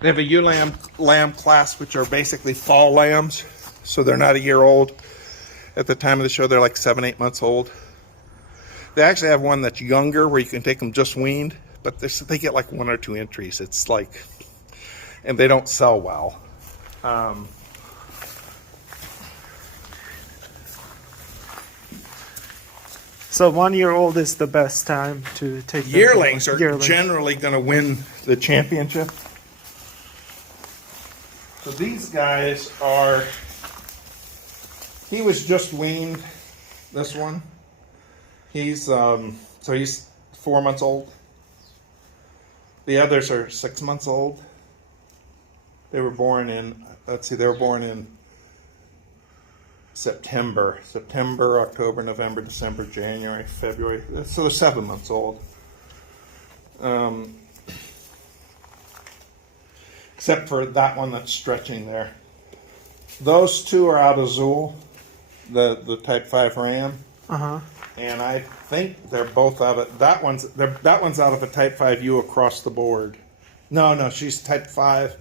They have a ewe lamb class, which are basically fall lambs. So they're not a year old. At the time of the show, they're like 7, 8 months old. They actually have one that's younger where you can take them just weaned, but they get like 1 or 2 entries. It's like, and they don't sell well. So 1 year old is the best time to take them. Yearlings are generally going to win the championship. So these guys are, he was just weaned, this one. He's, so he's 4 months old. The others are 6 months old. They were born in, let's see, they were born in September, October, November, December, January, February. So they're 7 months old. Except for that one that's stretching there. Those two are out of Zool, the Type 5 Ram. And I think they're both out of, that one's out of a Type 5 U across the board. No, she's Type 5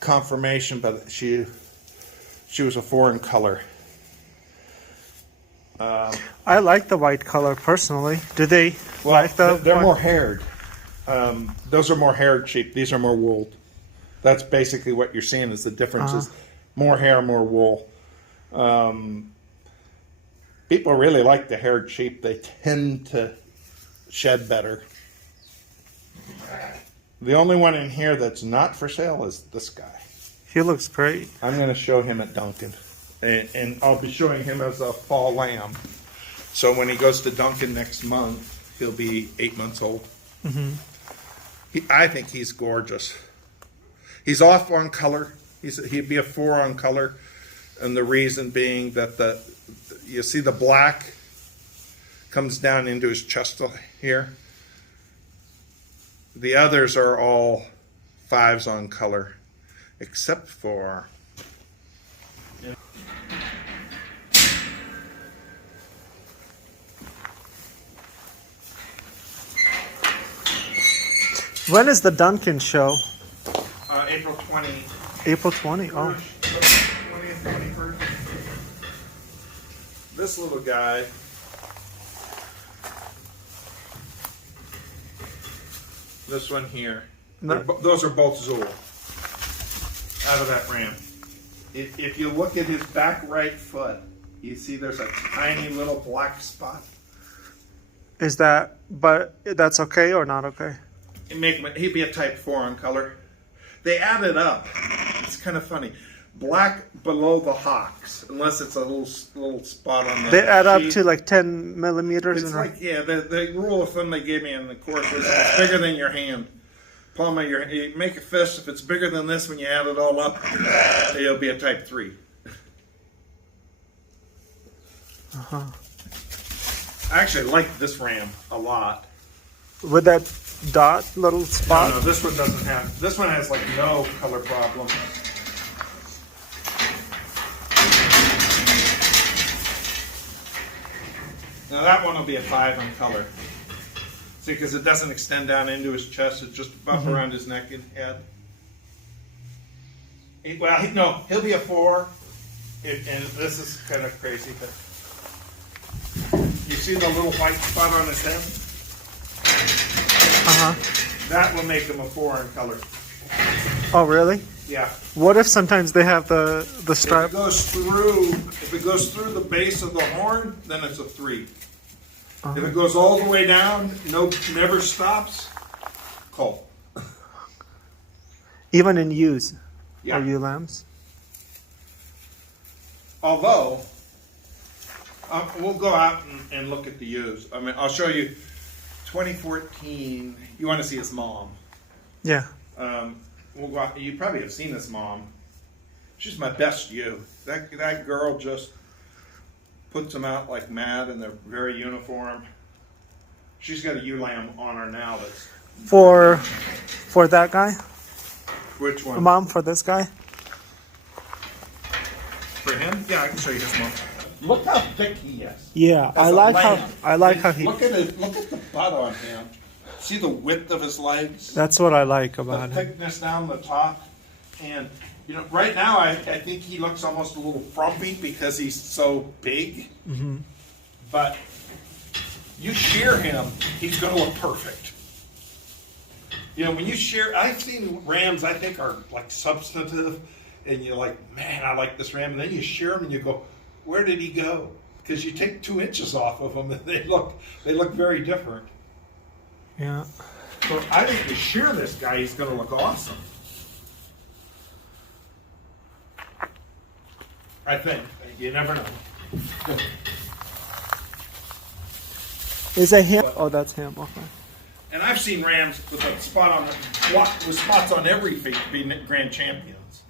confirmation, but she was a foreign color. I like the white color personally. Do they like the? They're more haired. Those are more haired sheep. These are more wooled. That's basically what you're seeing is the difference is more hair, more wool. People really like the haired sheep. They tend to shed better. The only one in here that's not for sale is this guy. He looks great. I'm going to show him at Duncan. And I'll be showing him as a fall lamb. So when he goes to Duncan next month, he'll be 8 months old. I think he's gorgeous. He's off on color. He'd be a 4 on color. And the reason being that you see the black comes down into his chest here. The others are all 5s on color, except for... When is the Duncan show? April 20. April 20. Oh. 20th, 21st. This little guy. This one here. No. Those are both Zool. Out of that ram. If you look at his back right foot, you see there's a tiny little black spot. Is that? But that's okay or not okay? He'd be a Type 4 on color. They add it up. It's kind of funny. Black below the hocks, unless it's a little spot on the They add up sheet. to like 10 millimeters. It's like, yeah, the rule of thumb they gave me in the course is if it's bigger than your hand. Palm of your hand. You make a fist. If it's bigger than this, when you add it all up, it'll be a Type 3. I actually like this ram a lot. With that dot little spot? No, this one doesn't have. This one has like no color problem. Now that one will be a 5 on color. See, because it doesn't extend down into his chest; it's just up around his neck and head. He'll be a 4. And this is kind of crazy, but you see the little white spot on his head? That will make him a 4 in color. Oh, really? Yeah. What if sometimes they have the stripe? If it goes through the base of the horn, then it's a 3. If it goes all the way down, never stops, coal. Even in ewes? Yeah. Or ewe lambs? Although, we'll go out and look at the ewes. I mean, I'll show you 2014. You want to see his mom. Yeah. We'll go out. You probably have seen his mom. She's my best ewe. That girl just puts them out like mad, and they're very uniform. She's got a ewe lamb on her now. That's For that guy? which one? Mom, for this guy? For him? Yeah, I can show you his mom. Look how thick he is. Yeah, As I a like lamb. how he. Look at the butt on him. See the width of his legs? That's what I like The about it. thickness down the top. And, you know, right now I think he looks almost a little frumpy because he's so big. Mm-hmm. But you shear him, he's going to look perfect. You know, when you shear, I've seen rams I think are like substantive, and you're like, man, I like this ram. And then you shear him and you go, where did he go? Because you take 2 inches off of them and they look very different. Yeah. So I think to shear this guy, he's going to look awesome. I think. You never know. Is that him? Oh, that's him. Okay. And I've seen rams with a spot on with spots on every feet be grand champions.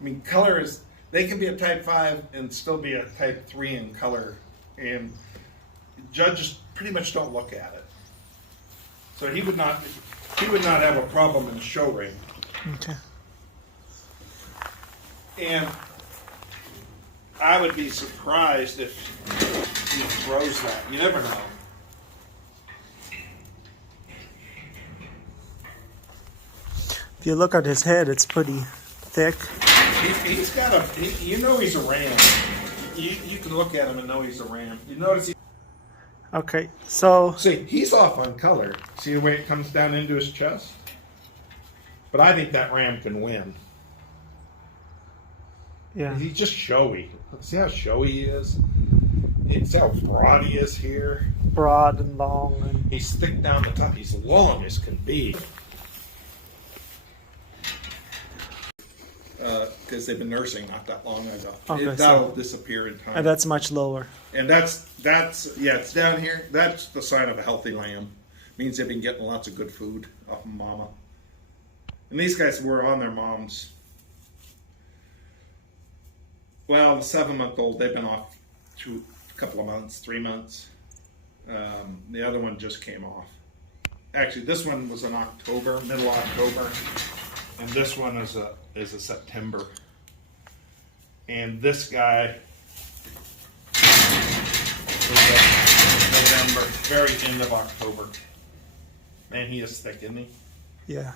I mean, color is, they can be a type 5 and still be a type 3 in color, and judges pretty much don't look at it. So he would not have a problem in the show ring. Okay. And I would be surprised if he throws that. You never know. If you look at his head, it's pretty thick. He's got you know he's a ram. You can look at him and know he's a ram. You notice Okay, so see, he's off on color. See the way it comes down into his chest? But I think that ram can win. yeah, He's just showy. See how showy he is? See how broad he is here? broad and long, and He's thick down the top. He's long as can be. Because they've been nursing not that long ago. Okay, That'll disappear in time. and that's much lower. And that's yeah, it's down here. That's the sign of a healthy lamb. Means they've been getting lots of good food off of mama. And these guys were on their moms. Well, the 7-month-old, they've been off a couple of months, 3 months. The other one just came off. Actually, this one was in October, middle of October, and this one is a September. And this guy was November, very end of October. Man, he is thick, isn't he? Yeah,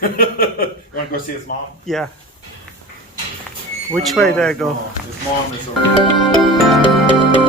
You want to go see his mom? yeah. Which way did I go? His mom is over.